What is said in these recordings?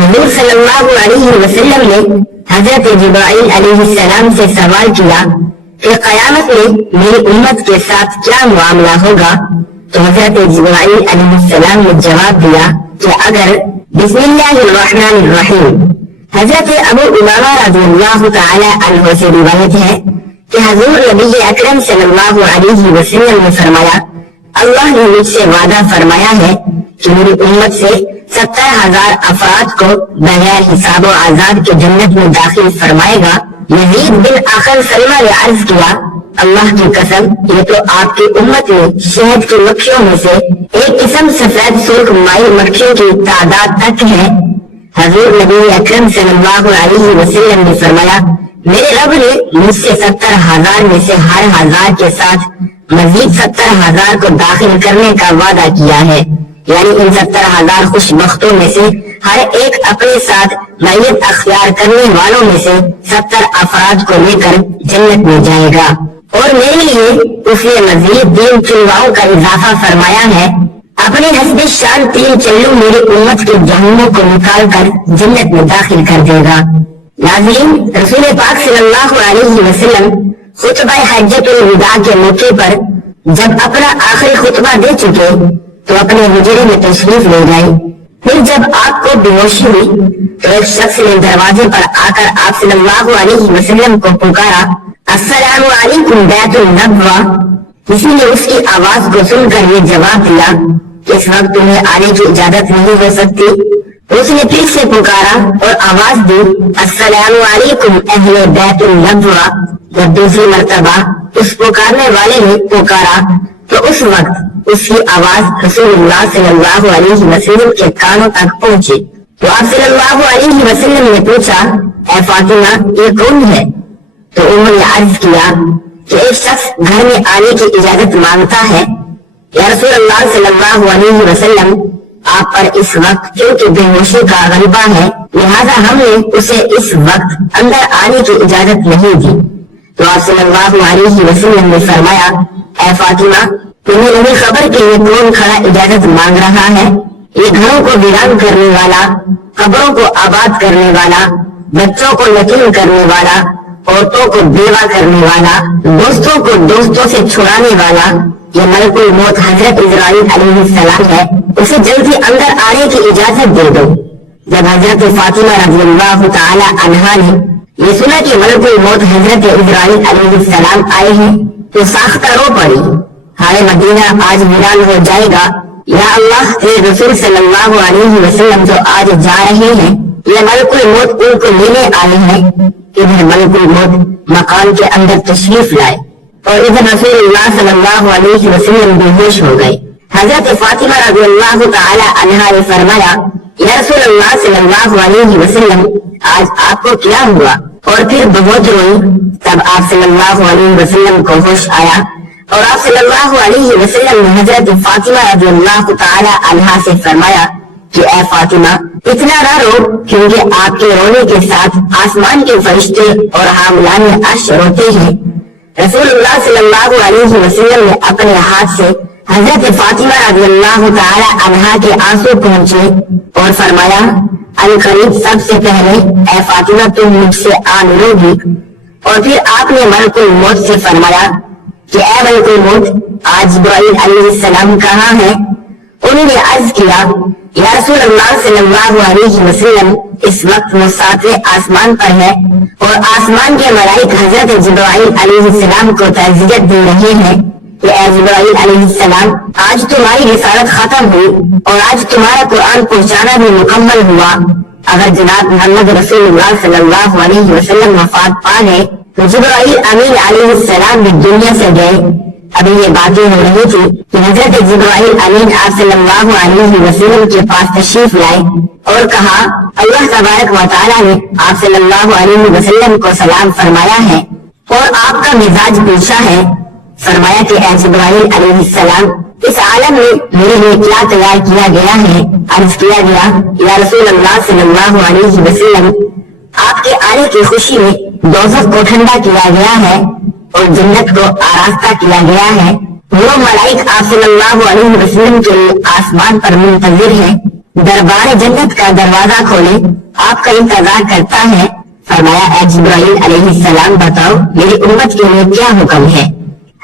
حضور صلی اللہ علیہ وسلم نے حضرت جبرائیل علیہ السلام سے سوال کیا کہ قیامت میں میری امت کے ساتھ کیا معاملہ ہوگا؟ تو حضرت جبرائیل علیہ السلام نے جواب دیا کہ اگر بسم اللہ الرحمن الرحیم۔ حضرت ابو امامہ رضی اللہ تعالی عنہ سے روایت ہے کہ حضور نبی اکرم صلی اللہ علیہ وسلم نے فرمایا، اللہ نے مجھ سے وعدہ فرمایا ہے کہ میری امت سے 70,000 افراد کو بغیر حساب و عذاب کے جنت میں داخل فرمائے گا۔ یزید بن اخن سلمہ نے عرض کیا، اللہ کی قسم، یہ تو آپ کی امت میں شہد کی مکھیوں میں سے ایک قسم سفید سرخ مائی مکھیوں کی تعداد تک ہے۔ حضور نبی اکرم صلی اللہ علیہ وسلم نے فرمایا، میرے رب نے مجھ سے 70,000 میں سے ہر 1000 کے ساتھ مزید 70,000 کو داخل کرنے کا وعدہ کیا ہے، یعنی ان 70,000 خوش بختوں میں سے ہر ایک اپنے ساتھ میت اختیار کرنے والوں میں سے 70 افراد کو لے کر جنت میں جائے گا۔ اور میرے لیے اس نے مزید 3 چلواؤں کا اضافہ فرمایا ہے، اپنے حسب شان 3 چلو میری امت کے جہنموں کو نکال کر جنت میں داخل کر دے گا۔ ناظرین، رسول پاک صلی اللہ علیہ وسلم خطبہ حجۃ الوداع کے موقع پر جب اپنا آخری خطبہ دے چکے تو اپنے حجرے میں تشریف لے گئے۔ پھر جب آپ کو بیہوشی ہوئی تو ایک شخص نے دروازے پر آ کر آپ صلی اللہ علیہ وسلم کو پکارا، السلام علیکم بیت النبوہ۔ کسی نے اس کی آواز کو سن کر یہ جواب دیا کہ اس وقت تمہیں آنے کی اجازت نہیں ہو سکتی۔ اس نے پھر سے پکارا اور آواز دی، السلام علیکم اہل بیت النبوہ۔ جب دوسری مرتبہ اس پکارنے والے نے پکارا تو اس وقت اس کی آواز رسول اللہ صلی اللہ علیہ وسلم کے کانوں تک پہنچی۔ تو آپ صلی اللہ علیہ وسلم نے پوچھا، اے فاطمہ، یہ کون ہے؟ تو انہوں نے عرض کیا کہ ایک شخص گھر میں آنے کی اجازت مانگتا ہے۔ یا رسول اللہ صلی اللہ علیہ وسلم، آپ پر اس وقت کیونکہ بے ہوشی کا غلبہ ہے لہذا ہم نے اسے اس وقت اندر آنے کی اجازت نہیں دی۔ تو آپ صلی اللہ علیہ وسلم نے فرمایا، اے فاطمہ، تمہیں نہیں خبر کہ یہ کون کھڑا اجازت مانگ رہا ہے؟ یہ گھروں کو ویران کرنے والا، قبروں کو آباد کرنے والا، بچوں کو یتیم کرنے والا، عورتوں کو بیوہ کرنے والا، دوستوں کو دوستوں سے چھڑانے والا، یہ ملک الموت حضرت اسرائیل علیہ السلام ہے، اسے جلدی اندر آنے کی اجازت دے دو۔ جب حضرت فاطمہ رضی اللہ تعالی عنہا نے یہ سنا کہ ملک الموت حضرت اسرائیل علیہ السلام آئے ہیں تو ساختہ رو پڑی، ہائے مدینہ آج ویران ہو جائے گا، یا اللہ تیرے رسول صلی اللہ علیہ وسلم جو آج جا رہے ہیں یہ ملک الموت ان کو لینے آئے ہیں۔ ادھر ملک الموت مکان کے اندر تشریف لائے اور ادھر رسول اللہ صلی اللہ علیہ وسلم بے ہوش ہو گئے۔ حضرت فاطمہ رضی اللہ تعالی عنہا نے فرمایا، یا رسول اللہ صلی اللہ علیہ وسلم، آج آپ کو کیا ہوا؟ اور پھر بہت روئی۔ تب آپ صلی اللہ علیہ وسلم کو ہوش آیا اور آپ صلی اللہ علیہ وسلم نے حضرت فاطمہ رضی اللہ تعالی عنہا سے فرمایا کہ اے فاطمہ، اتنا نہ رو، کیونکہ آپ کے رونے کے ساتھ آسمان کے فرشتے اور حاملان عرش روتے ہیں۔ رسول اللہ صلی اللہ علیہ وسلم نے اپنے ہاتھ سے حضرت فاطمہ رضی اللہ تعالی عنہا کے آنسو پہنچے اور فرمایا، عنقریب سب سے پہلے اے فاطمہ تم مجھ سے آ ملو گی۔ اور پھر آپ نے ملک الموت سے فرمایا کہ اے ملک الموت، آج جبرائیل علیہ السلام کہاں ہے؟ انہوں نے عرض کیا، یا رسول اللہ صلی اللہ علیہ وسلم، اس وقت وہ 7ویں آسمان پر ہے اور آسمان کے ملائک حضرت جبرائیل علیہ السلام کو تعزیت دے رہے ہیں کہ اے جبرائیل علیہ السلام، آج تمہاری رسالت ختم ہوئی اور آج تمہارا قرآن پہنچانا بھی مکمل ہوا۔ اگر جناب محمد رسول اللہ صلی اللہ علیہ وسلم وفات پا گئے تو جبرائیل امین علیہ السلام بھی دنیا سے گئے۔ ابھی یہ باتیں ہو رہی تھی کہ حضرت جبرائیل امین آپ صلی اللہ علیہ وسلم کے پاس تشریف لائے اور کہا، اللہ تبارک و تعالیٰ نے آپ صلی اللہ علیہ وسلم کو سلام فرمایا ہے اور آپ کا مزاج پوچھا ہے۔ فرمایا کہ اے جبرائیل علیہ السلام، اس عالم میں میرے لیے کیا تیار کیا گیا ہے؟ عرض کیا گیا، یا رسول اللہ صلی اللہ علیہ وسلم، آپ کے آنے کی خوشی میں دوزخ کو ٹھنڈا کیا گیا ہے اور جنت کو آراستہ کیا گیا ہے۔ وہ ملائک آپ صلی اللہ علیہ وسلم کے لیے آسمان پر منتظر ہیں دربار جنت کا دروازہ کھولے، آپ کا انتظار کرتا ہے۔ فرمایا اے جبرائیل علیہ السلام بتاؤ میری امت کے لیے کیا حکم ہے؟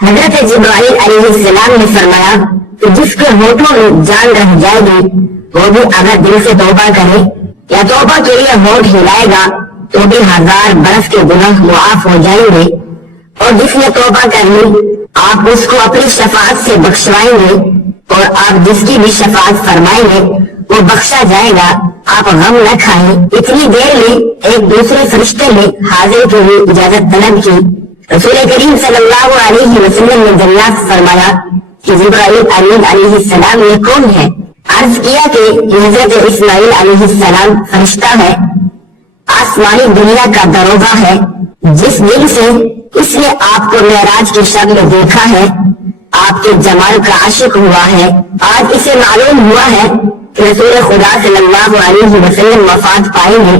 حضرت جبرائیل علیہ السلام نے فرمایا کہ جس کے ہونٹوں میں جان رہ جائے گی وہ بھی اگر دل سے توبہ کرے یا توبہ کے لیے ہونٹ ہلائے گا تو بھی 1000 برس کے گناہ معاف ہو جائیں گے، اور جس نے توبہ کر لی آپ اس کو اپنی شفاعت سے بخشوائیں گے، اور آپ جس کی بھی شفاعت فرمائیں گے وہ بخشا جائے گا۔ آپ غم نہ کھائیں۔ اتنی دیر میں ایک دوسرے فرشتے نے حاضر کے لیے اجازت طلب کی۔ رسول کریم صلی اللہ علیہ وسلم نے دریافت فرمایا کہ جبرائیل امین علیہ السلام یہ کون ہے؟ عرض کیا کہ حضرت اسماعیل علیہ السلام فرشتہ ہے، آسمانی دنیا کا داروغہ ہے، جس دن سے اس نے آپ کو معراج کی شب میں دیکھا ہے، آپ کے جمال کا عاشق ہوا ہے۔ آج اسے معلوم ہوا ہے کہ رسول خدا صلی اللہ علیہ وسلم وفات پائیں گے۔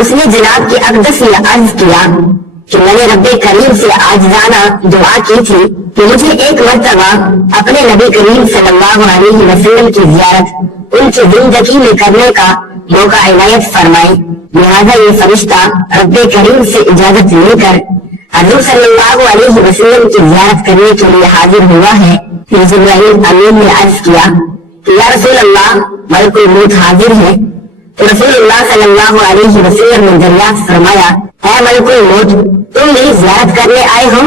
اس نے جناب کی اقدس سے عرض کیا کہ میں نے رب کریم سے عاجزانہ دعا کی تھی کہ مجھے ایک مرتبہ اپنے نبی کریم صلی اللہ علیہ وسلم کی زیارت ان کی زندگی میں کرنے کا موقع عنایت فرمائے، لہذا یہ فرشتہ رب کریم سے اجازت لے کر حضور صلی اللہ علیہ وسلم کی زیارت کرنے کے لیے حاضر ہوا ہے۔ پھر جبرائیل امین نے عرض کیا کہ یا رسول اللہ ملک الموت حاضر ہے۔ تو رسول اللہ صلی اللہ علیہ وسلم نے دریافت فرمایا اے ملک الموت تم میری زیارت کرنے آئے ہو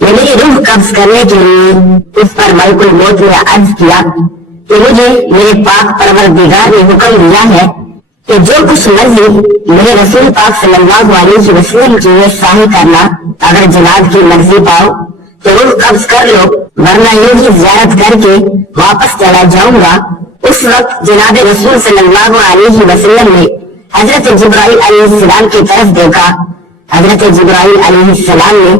یا میری روح قبض کرنے کے لیے؟ اس پر ملک الموت نے عرض کیا کہ مجھے میرے پاک پروردگار نے حکم دیا ہے کہ جو کچھ مرضی میرے رسول پاک صلی اللہ علیہ وسلم کی یہ صحیح کرنا، اگر جناب کی مرضی پاؤ تو روح قبض کر لو، ورنہ یوں ہی زیارت کر کے واپس چلا جاؤں گا۔ اس وقت جناب رسول صلی اللہ علیہ وسلم نے حضرت جبرائیل علیہ السلام کی طرف دیکھا۔ حضرت جبرائیل علیہ السلام نے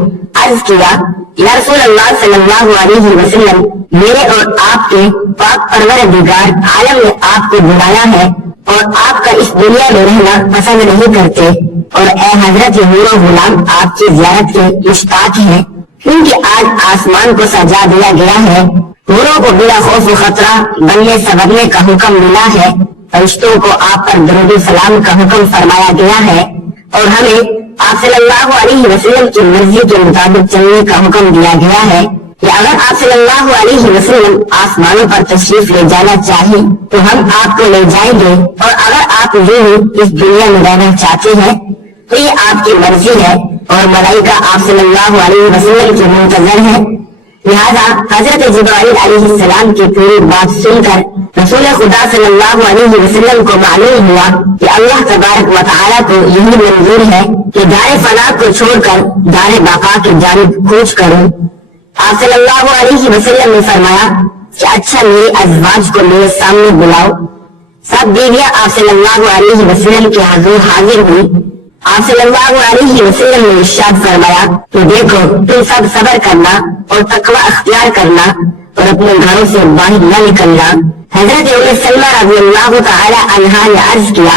عرض کیا یا رسول اللہ صلی اللہ علیہ وسلم میرے اور آپ کے پاک پروردگار عالم نے آپ کو بلایا ہے اور آپ کا اس دنیا میں رہنا پسند نہیں کرتے، اور اے حضرت حور و غلام آپ کی زیارت کے مشتاق ہیں، کیونکہ آج آسمان کو سجا دیا گیا ہے، حوروں کو بلا خوف و خطرہ بننے سبرنے کا حکم ملا ہے، فرشتوں کو آپ پر درود و سلام کا حکم فرمایا گیا ہے، اور ہمیں آپ صلی اللہ علیہ وسلم کی مرضی کے مطابق چلنے کا حکم دیا گیا ہے کہ اگر آپ صلی اللہ علیہ وسلم آسمانوں پر تشریف لے جانا چاہیں تو ہم آپ کو لے جائیں گے، اور اگر آپ یوں اس دنیا میں رہنا چاہتے ہیں تو یہ آپ کی مرضی ہے، اور ملائکہ آپ صلی اللہ علیہ وسلم کے منتظر ہے۔ لہذا حضرت جبرائیل علیہ السلام کی پوری بات سن کر رسول خدا صلی اللہ علیہ وسلم کو معلوم ہوا کہ اللہ تبارک و تعالیٰ کو یہی منظور ہے کہ دار فنا کو چھوڑ کر دار بقا کی جانب کوچ کروں۔ آپ صلی اللہ علیہ وسلم نے فرمایا کہ اچھا میرے ازواج کو میرے سامنے بلاؤ۔ سب بیویاں آپ صلی اللہ علیہ وسلم کے حضور حاضر ہوئی۔ آپ صلی اللہ علیہ وسلم نے ارشاد فرمایا کہ دیکھو تم سب صبر کرنا اور تقوی اختیار کرنا اور اپنے گھروں سے باہر نہ نکلنا۔ حضرت ام سلمہ رضی اللہ تعالی عنہا نے عرض کیا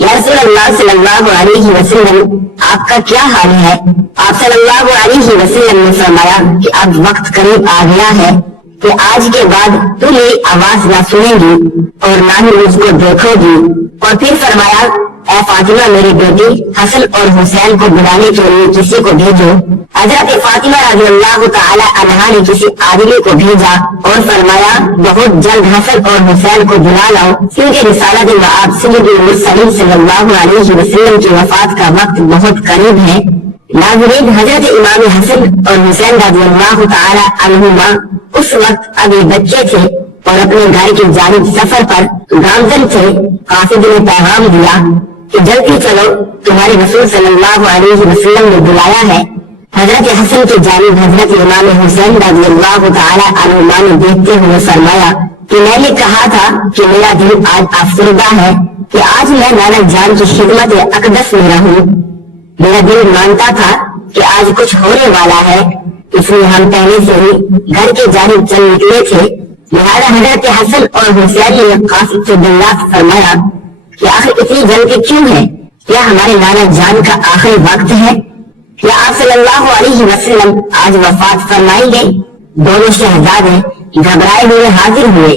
یا رسول اللہ صلی اللہ علیہ وسلم آپ کا کیا حال ہے؟ آپ صلی اللہ علیہ وسلم نے فرمایا کہ اب وقت قریب آ گیا ہے کہ آج کے بعد تم میری آواز نہ سنیں گی اور نہ ہی مجھ کو دیکھو گی۔ اور پھر فرمایا اے فاطمہ میری بیٹی حسن اور حسین کو بلانے کے لیے کسی کو بھیجو۔ حضرت فاطمہ رضی اللہ تعالی عنہا نے کسی آدمی کو بھیجا اور فرمایا بہت جلد حسن اور حسین کو بلا لاؤ، کیونکہ رسالت مآب سید المرسلین صلی اللہ علیہ وسلم کی وفات کا وقت بہت قریب ہے۔ ناظرین، حضرت امام حسن اور حسین رضی اللہ تعالی عنہما اس وقت ابھی بچے تھے اور اپنے گھر کی جانب سفر پر گامزن تھے۔ قاصد نے پیغام دیا کہ جلدی چلو تمہارے رسول صلی اللہ علیہ وسلم نے بلایا ہے۔ حضرت حسن کی جانب حضرت امام حسین رضی اللہ تعالی عنہما نے دیکھتے ہوئے فرمایا کہ میں نے کہا تھا کہ میرا دل آج افسردہ ہے کہ آج میں نانا جان کی خدمت اقدس میں رہوں۔ میرا دل مانتا تھا کہ آج کچھ ہونے والا ہے، اس لیے ہم پہلے سے ہی گھر کے جانب چل نکلے تھے۔ لہذا حضرت حسن اور حسین نے قاصد سے دریافت فرمایا کہ آخر اتنی جلدی کیوں ہے؟ کیا ہمارے نانا جان کا آخری وقت ہے؟ کیا آپ صلی اللہ علیہ وسلم آج وفات فرمائیں گے؟ دونوں شہزادے گھبرائے ہوئے حاضر ہوئے۔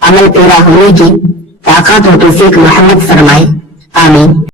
عمل پیرا ہونے کی طاقت و توفیق محمد فرمائے، آمین۔